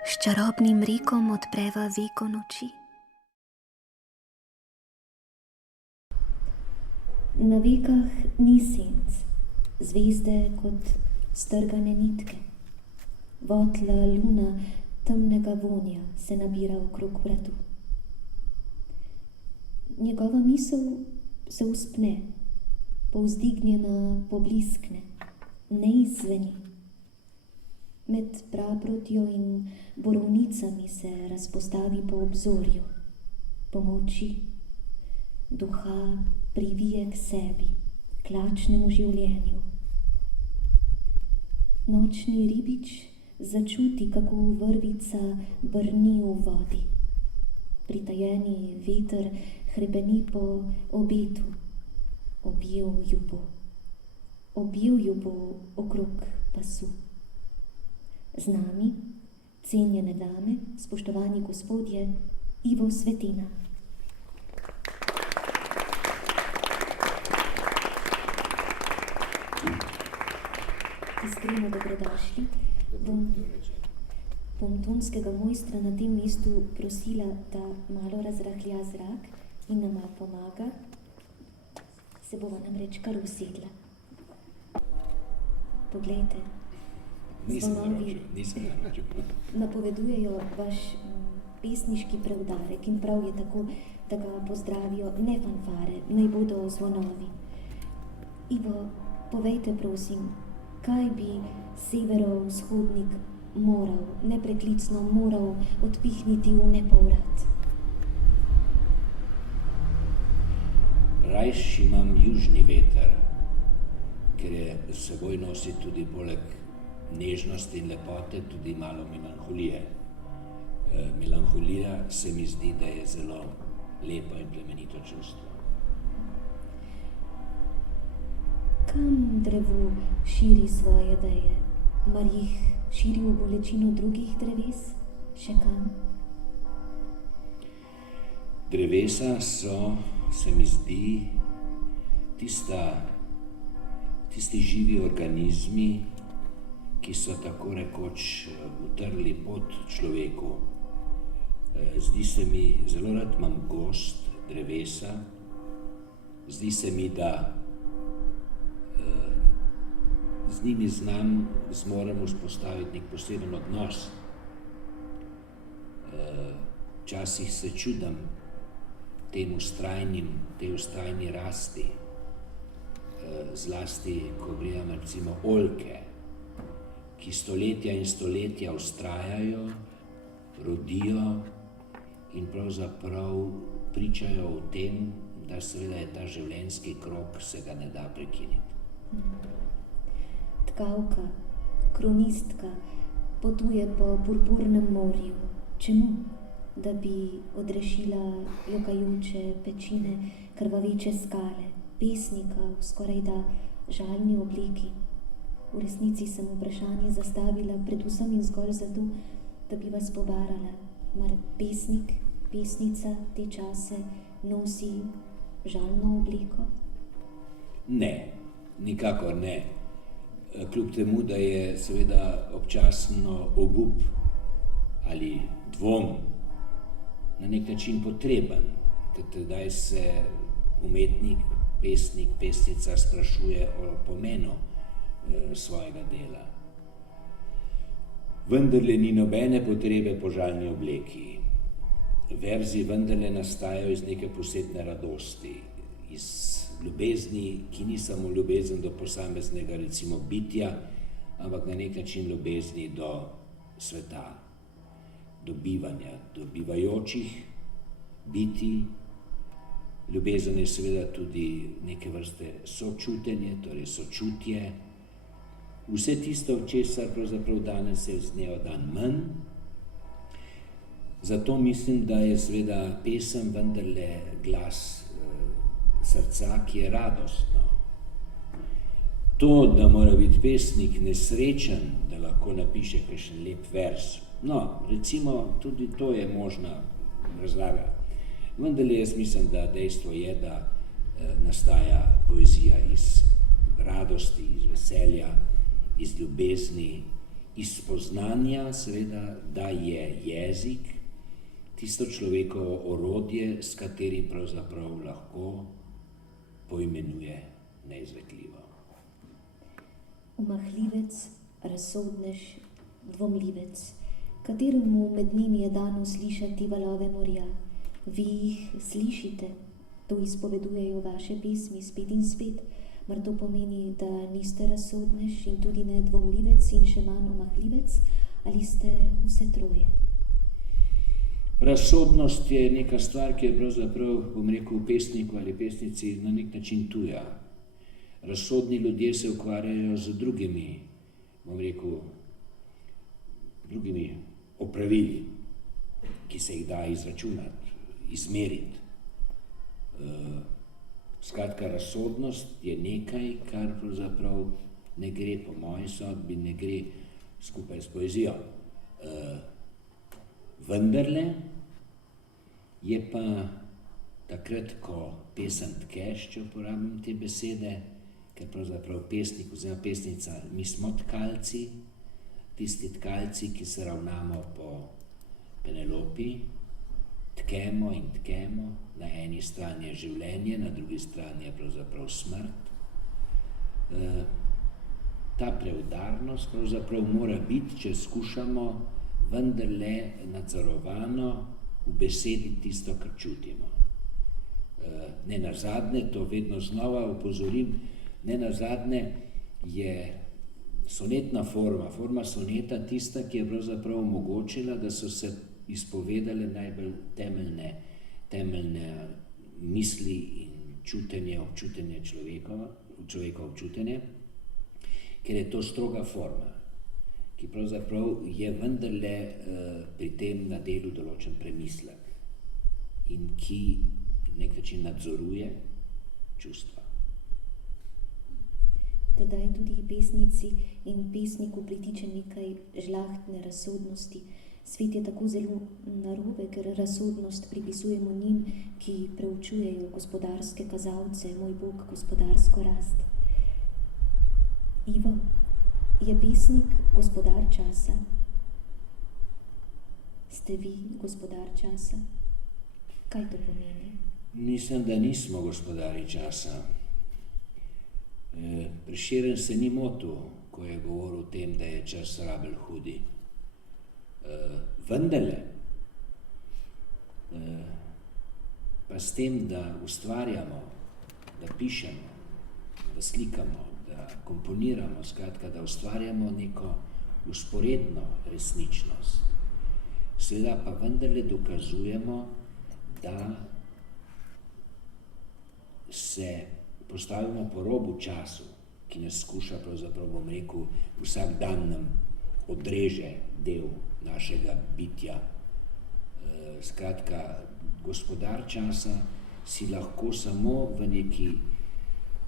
S čarobnim rikom odpreva veko noči. Na vekah ni senc, zvezde kot strgane nitke. Votla luna temnega vonja se nabira okrog vratu. Njegova misel se uspne, povzdignjena pobliskne, ne izzveni. Med praprotjo in borovnicami se razpostavi po obzorju, pomolči. Duha privije k sebi, k lačnemu življenju. Nočni ribič začuti, kako vrvica brni v vodi. Pritajeni veter hrebeni po obetu. Objel ju bo okrog pasu. Z nami, cenjene dame, spoštovani gospodje, Ivo Svetina. Iskreno dobrodošli. Bom tonskega mojstra na tem mestu prosila, da malo razrahlja zrak in nama pomaga. Se bova namreč kar usedla. Poglejte, zvonovi napovedujejo vaš pesniški preudarek in prav je tako, da ga pozdravijo ne fanfare, naj bodo zvonovi. Ivo, povejte prosim, kaj bi severovzhodnik moral, nepreklicno moral odpihniti v nepovrat? Rajš imam južni veter, ker je s seboj nosi tudi poleg nežnosti in lepote tudi malo melanholije. Melanholija se mi zdi, da je zelo lepo in plemenito čustvo. Kam drevo širi svoje veje? Mar jih širi v bolečino drugih dreves? Še kam? Drevesa so, se mi zdi, tisti živi organizmi, ki so tako rekoč utrli pot človeku. Zdi se mi, zelo rad imam gozd, drevesa. Zdi se mi, da z njimi zmorem vzpostaviti nek poseben odnos. Včasih se čudim tej vztrajni rasti, zlasti, ko gledam recimo oljke, ki stoletja in stoletja vztrajajo, rodijo in pravzaprav pričajo o tem, da seveda je ta življenjski krog, se ga ne da prekiniti. Tkavka, kronistka, potuje po purpurnem morju. Čemu? Da bi odrešila jokajoče pečine, krvaveče skale, pesnika v skorajda žalni obleki. V resnici sem vprašanje zastavila predvsem in zgolj zato, da bi vas pobarala. Mar pesnik, pesnica te čase nosi žalno obleko? Ne, nikakor ne. Kljub temu, da je seveda občasno obup ali dvom na nek način potreben, ker tedaj se umetnik, pesnik, pesnica sprašuje o pomenu svojega dela. Vendarle ni nobene potrebe po žalni obleki. Verzi vendarle nastajajo iz neke posebne radosti, iz ljubezni, ki ni samo ljubezen do posameznega recimo bitja, ampak na nek način ljubezni do sveta, do bivanja, do bivajočih bitij. Ljubezen je seveda tudi neke vrste sočutenje, torej sočutje. Vse tisto, česar pravzaprav danes je z dneva dan manj. Zato mislim, da je seveda pesem vendarle glas srca, ki je radostno. To, da mora biti pesnik nesrečen, da lahko napiše kakšen lep vers, no, recimo, tudi to je možna razlaga. Vendarle jaz mislim, da dejstvo je, da nastaja poezija iz radosti, iz veselja, iz ljubezni iz spoznanja, seveda, da je jezik tisto človekovo orodje, s katerim pravzaprav lahko poimenuje neizrekljivo. Omahljivec, razsodnež, dvomljivec, kateremu med njimi je dano slišati valove morja. Vi jih slišite, to izpovedujejo vaše pesmi spet in spet, mar to pomeni, da niste razsodnež in tudi ne dvomljivec in še manj omahljivec, ali ste vse troje? Razsodnost je neka stvar, ki je pravzaprav, bom rekel, v pesniku ali pesnici na nek način tuja. Razsodni ljudje se ukvarjajo z drugimi, bom rekel, drugimi opravili, ki se jih da izračunati, izmeriti. Skratka, razsodnost je nekaj, kar pravzaprav ne gre po moji sodbi, ne gre skupaj s poezijo. Vendarle je pa takrat, ko pesem tkeš, če uporabim te besede, ker pravzaprav pesnik oziroma pesnica, mi smo tkalci, tisti tkalci, ki se ravnamo po Penelopi, tkemo in tkemo, na eni strani je življenje, na drugi strani je pravzaprav smrt. Ta preudarnost pravzaprav mora biti, če skušamo vendarle nadzorovano ubesediti tisto, kar čutimo. Ne nazadnje, to vedno znova opozorim, ne nazadnje je sonetna forma soneta tista, ki je pravzaprav omogočila, da so se izpovedale najbolj temeljne misli in čutenje, občutenje človeka občutenje, ker je to stroga forma, ki pravzaprav je vendarle pri tem na delu določen premislek in ki nek način nadzoruje čustva. Tedaj tudi pesnici in pesniku pritiče nekaj žlahtne razsodnosti. Svet je tako zelo narobe, ker razsodnost pripisujemo njim, ki preučujejo gospodarske kazalce, moj Bog, gospodarsko rast. Ivo, je pesnik gospodar časa? Ste vi gospodar časa? Kaj to pomeni? Mislim, da nismo gospodari časa. Prešeren se ni motil, ko je govoril o tem, da je čas rabelj hudi. Vendarle, pa s tem, da ustvarjamo, da pišemo, da slikamo, da komponiramo, skratka, da ustvarjamo neko usporedno resničnost. Seveda pa vendarle dokazujemo, da se postavimo po robu času, ki nas skuša, pravzaprav bom rekel, vsak dan nam odreže del našega bitja. Skratka, gospodar časa si lahko samo v neki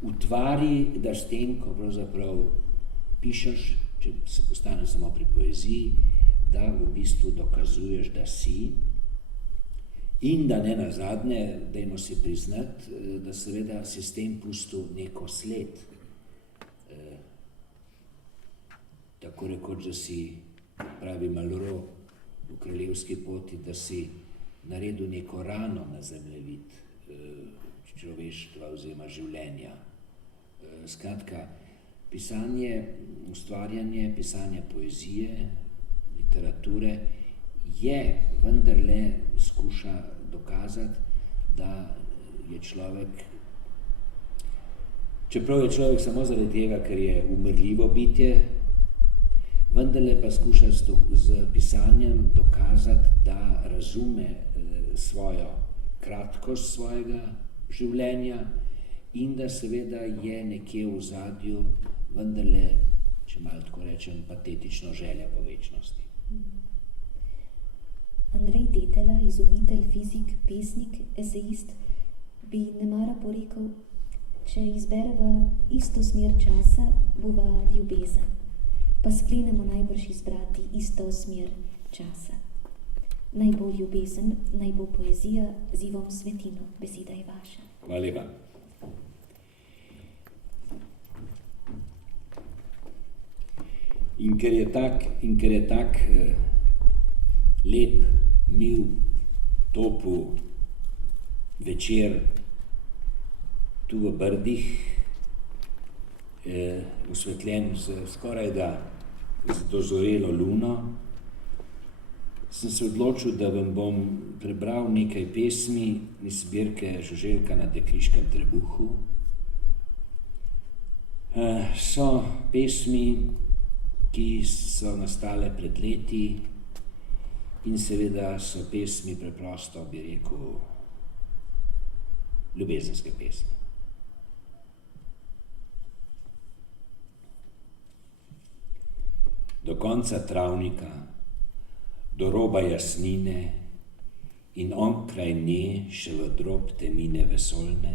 utvari, da s tem, ko pravzaprav pišeš, če se ostane samo pri poeziji, da v bistvu dokazuješ, da si in da ne nazadnje, dajmo si priznati, da seveda si s tem pustil neko sled. Tako rekoč, da si, pravi Malraux v Kraljevski poti, da si naredil neko rano na zemljevid človeštva oziroma življenja. Skratka, pisanje, ustvarjanje, pisanje poezije, literature je vendarle skuša dokazati, da je človek, čeprav je človek samo zaradi tega, ker je umrljivo bitje, vendarle pa skuša z pisanjem dokazati, da razume svojo kratkost svojega življenja in da seveda je nekje v ozadju vendarle, če malo tako rečem, patetično želja po večnosti. Andrej Detela, izumitelj, fizik, pesnik, esejist, bi nemara porekel, če izbereva isto smer časa, bova ljubezen. Pa sklenemo najbrž izbrati isto smer časa. Naj bo ljubezen, naj bo poezija z Ivom Svetino. Beseda je vaša. Hvala lepa. In ker je tak lep, mil, topel večer tu v Brdih, osvetljen z skoraj da dozorelo luno, sem se odločil, da vam bom prebral nekaj pesmi iz zbirke Žuželka na Dekliškem trebuhu. So pesmi, ki so nastale pred leti in seveda so pesmi preprosto, bi rekel, ljubezenske pesmi. Do konca travnika, do roba jasnine in onkraj nje še v drob temine vesoljne,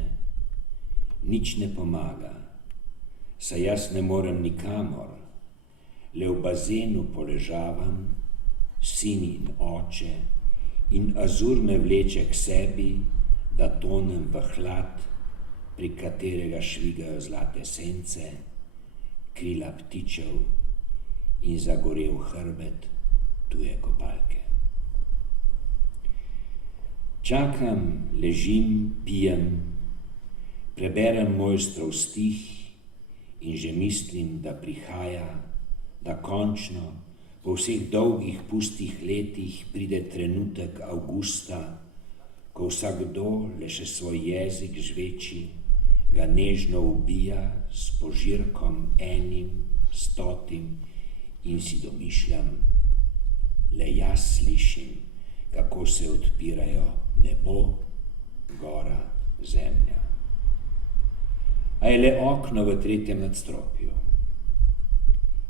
nič ne pomaga, saj jaz ne morem nikamor, le v bazenu poležavam, sin in oče, in azur me vleče k sebi, da tonem v hlad, pri katerega švigajo zlate sence, krila ptičev in zagorel hrbet tuje kopalke. Čakam, ležim, pijem, preberem mojstrov stih in že mislim, da prihaja, da končno po vseh dolgih pustih letih pride trenutek avgusta, ko vsakdo le še svoj jezik žveči, ga nežno ubija s požirkom enim, 100 in si domišljam, le jaz slišim, kako se odpirajo nebo, gora, zemlja. A je le okno v 3. nadstropju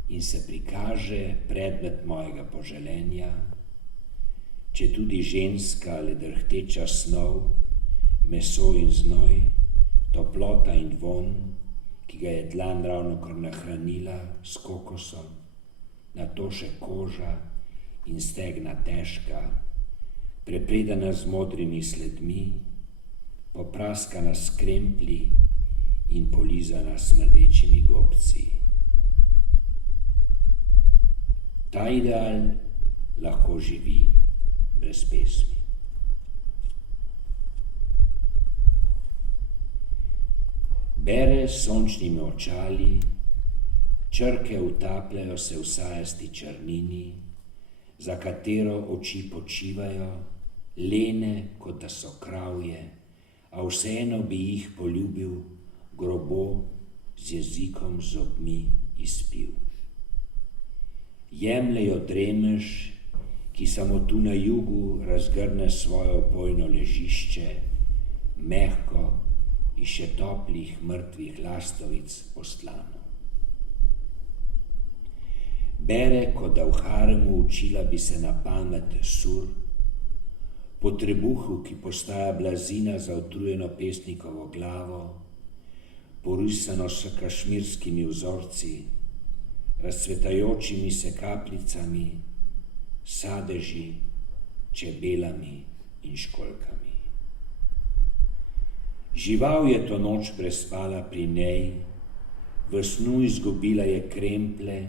in se prikaže predmet mojega poželenja, če tudi ženska ali drhteča snov, meso in znoj, toplota in von, ki ga je dlan ravnokar nahranila s kokosom, nato še koža in stegna težka, prepredana z modrimi sledmi, popraskana s kremplji in polizana s smrdečimi gobci. Ta ideal lahko živi brez pesmi. Bere s sončnimi očali, črke utapljajo se v sajasti črnini, za katero oči počivajo, lene, kot da so kravje, a vseeno bi jih poljubil, grobo z jezikom zobmi izpil. Jemljejo dremež, ki samo tu na jugu razgrne svoje opojno ležišče, mehko iz še toplih mrtvih lastovic postlano. Bere, kot da v haremu učila bi se na pamet sur, po trebuhu, ki postaja blazina za utrujeno pesnikovo glavo, porisano s kašmirskimi vzorci, razcvetajočimi se kapljicami, sadeži, čebelami in školjkami. Žival je to noč prespala pri njej, v snu izgubila je kremplje,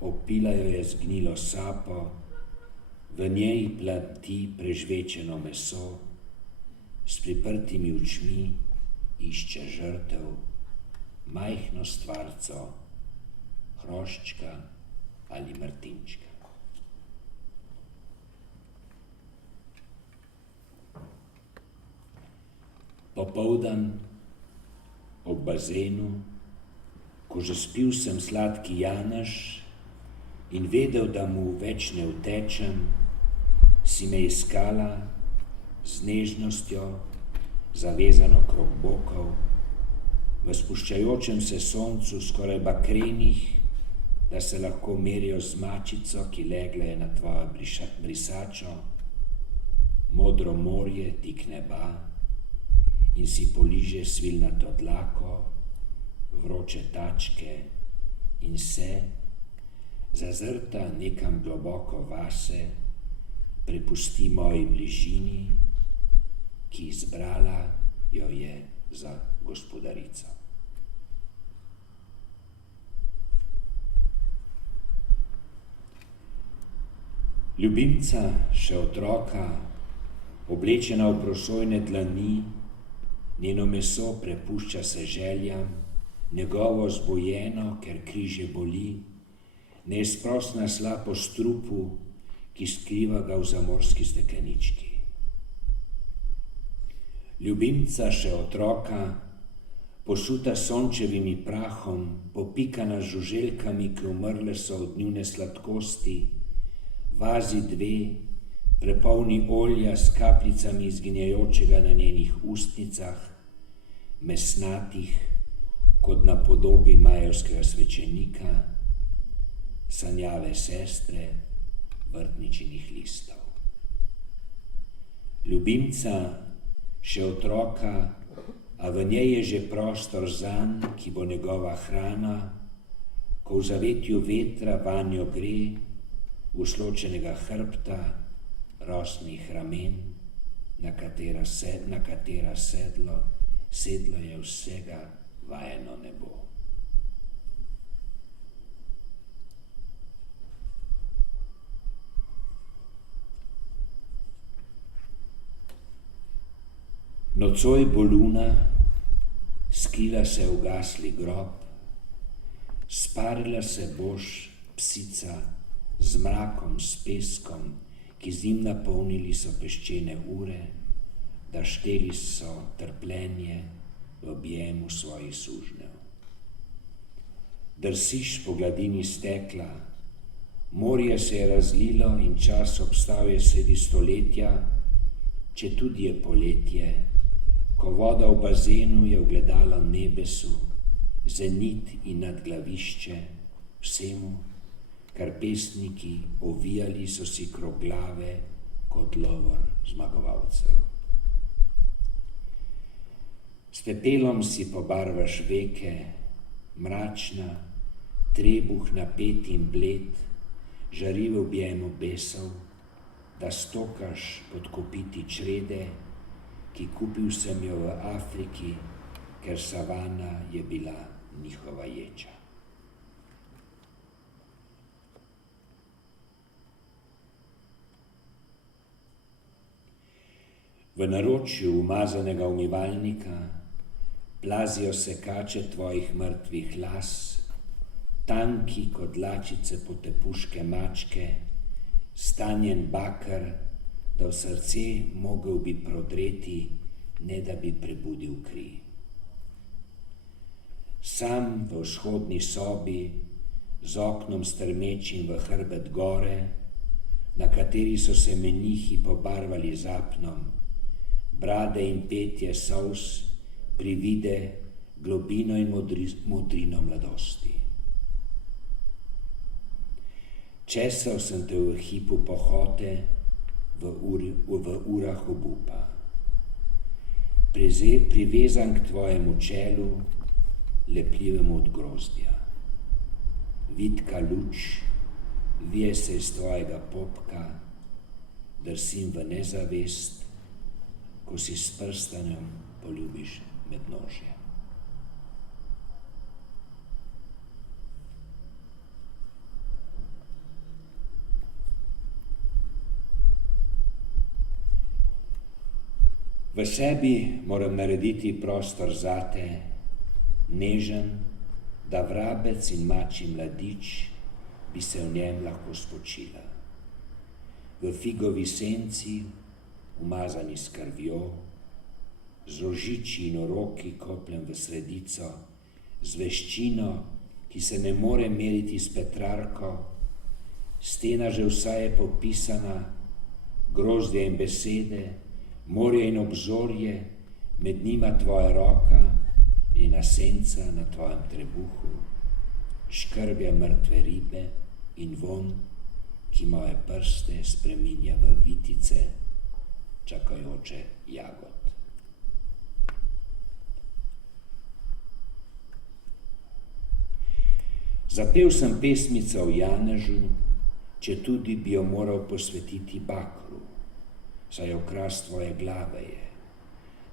opila jo je zgnilo sapo, v njej plati prežvečeno meso, s priprtimi očmi išče žrtev, majhno stvarco, hroščka ali mrtinčka. Popoldan ob bazenu, ko že spil sem sladki janaš in vedel, da mu več ne utečem, si me iskala z nežnostjo, zavezano krog bokov, v spuščajočem se soncu skoraj bakrenih, da se lahko merijo z mačico, ki legla je na tvojo brisačo, modro morje tik neba in si poliže svilnato dlako, vroče tačke in se, zazrta nekam globoko vase, prepusti moji bližini, ki izbrala jo je za gospodarico. Ljubimca, še otroka, oblečena v prosojne dlani, njeno meso prepušča se željam, njegovo zbojeno, ker križe boli, neizprosna sla po strupu, ki skriva ga v zamorski steklenički. Ljubimca, še otroka, posuta sončevimi prahom, popikana z žuželkami, ki umrle so od njune sladkosti, vazi 2, prepolni olja s kapljicami izginjajočega na njenih ustnicah, mesnatih, kot na podobi majevskega svečenika, sanjave sestre vrtničinih listov. Ljubimca, še otroka, a v njej je že prostor zanj, ki bo njegova hrana, ko v zavetju vetra vanjo gre, usločenega hrbta, rosnih ramen, na katera sedlo je vsega vajeno nebo. Nocoj bo luna, skrila se v gasli grob, sparila se boš, psica, z mrakom, s peskom, ki z njim napolnili so peščene ure, da šteli so trpljenje v objemu svojih sužnjev. Drsiš po gladini stekla, morje se je razlilo in čas obstal je sredi stoletja, četudi je poletje, ko voda v bazenu je ugledala nebesu, zenit in nadglavišče, vsemu, kar pesniki ovijali so si kroglave kot lovor zmagovalcev. S pepelom si pobarvaš veke, mračna, trebuh napet in bled, žari v objemu besov, da stokaš pod kopiti črede, ki kupil sem jo v Afriki, ker savana je bila njihova ječa. V naročju umazanega umivalnika plazijo se kače tvojih mrtvih las, tanki kot dlačice potepuške mačke, stanjen bakar, da v srce mogel bi prodreti, ne da bi prebudil kri. Sam v vzhodni sobi, z oknom strmečim v hrbet gore, na kateri so se menihi pobarvali z apnom, brade in petje solz, privide globino in modrino mladosti. Česal sem te v hipu pohote, v urah obupa. Privezan k tvojemu čelu, lepljivemu od grozdja. Vitka luč, vije se iz tvojega popka, drsim v nezavest, ko si s prstanjem poljubiš mednožje. V sebi moram narediti prostor zate, nežen, da vrabec in mačji mladič bi se v njem lahko spočila. V figovi senci, umazani s krvjo, z rožiči in oroki kopljem v sredico, z veščino, ki se ne more meriti s petrarko, stena že vsa je popisana, grozdje in besede, morje in obzorje, med njima tvoja roka in senca na tvojem trebuhu, škrge mrtve ribe in von, ki moje prste spreminja v vitice, čakajoče jagod. Zapel sem pesmico o Janežu, četudi bi jo moral posvetiti bakru, saj okras tvoje glave je,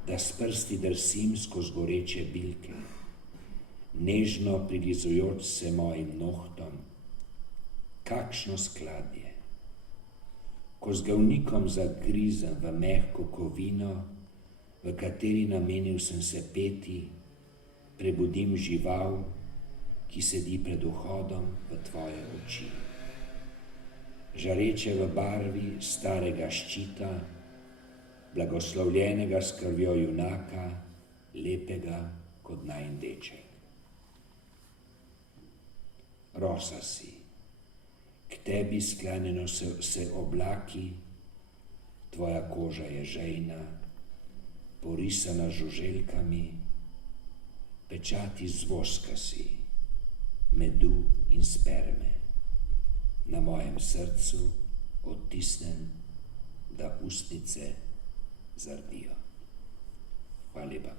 da s prsti drsim skozi goreče bilke, nežno prilizujoč se mojim nohtom. Kakšno skladje! ko z gavnikom zagrizem v mehko kovino, v kateri namenil sem se peti, prebudim žival, ki sedi pred vhodom v tvoje oči. Žareče v barvi starega ščita, blagoslovljenega s krvjo junaka, lepega kot najin deček. Rosa si, k tebi sklanjeno se oblaki, tvoja koža je žejna, porisana z žuželkami, pečati z voska si, medu in sperme. Na mojem srcu odtisnem, da ustnice zardijo. Hvala lepa.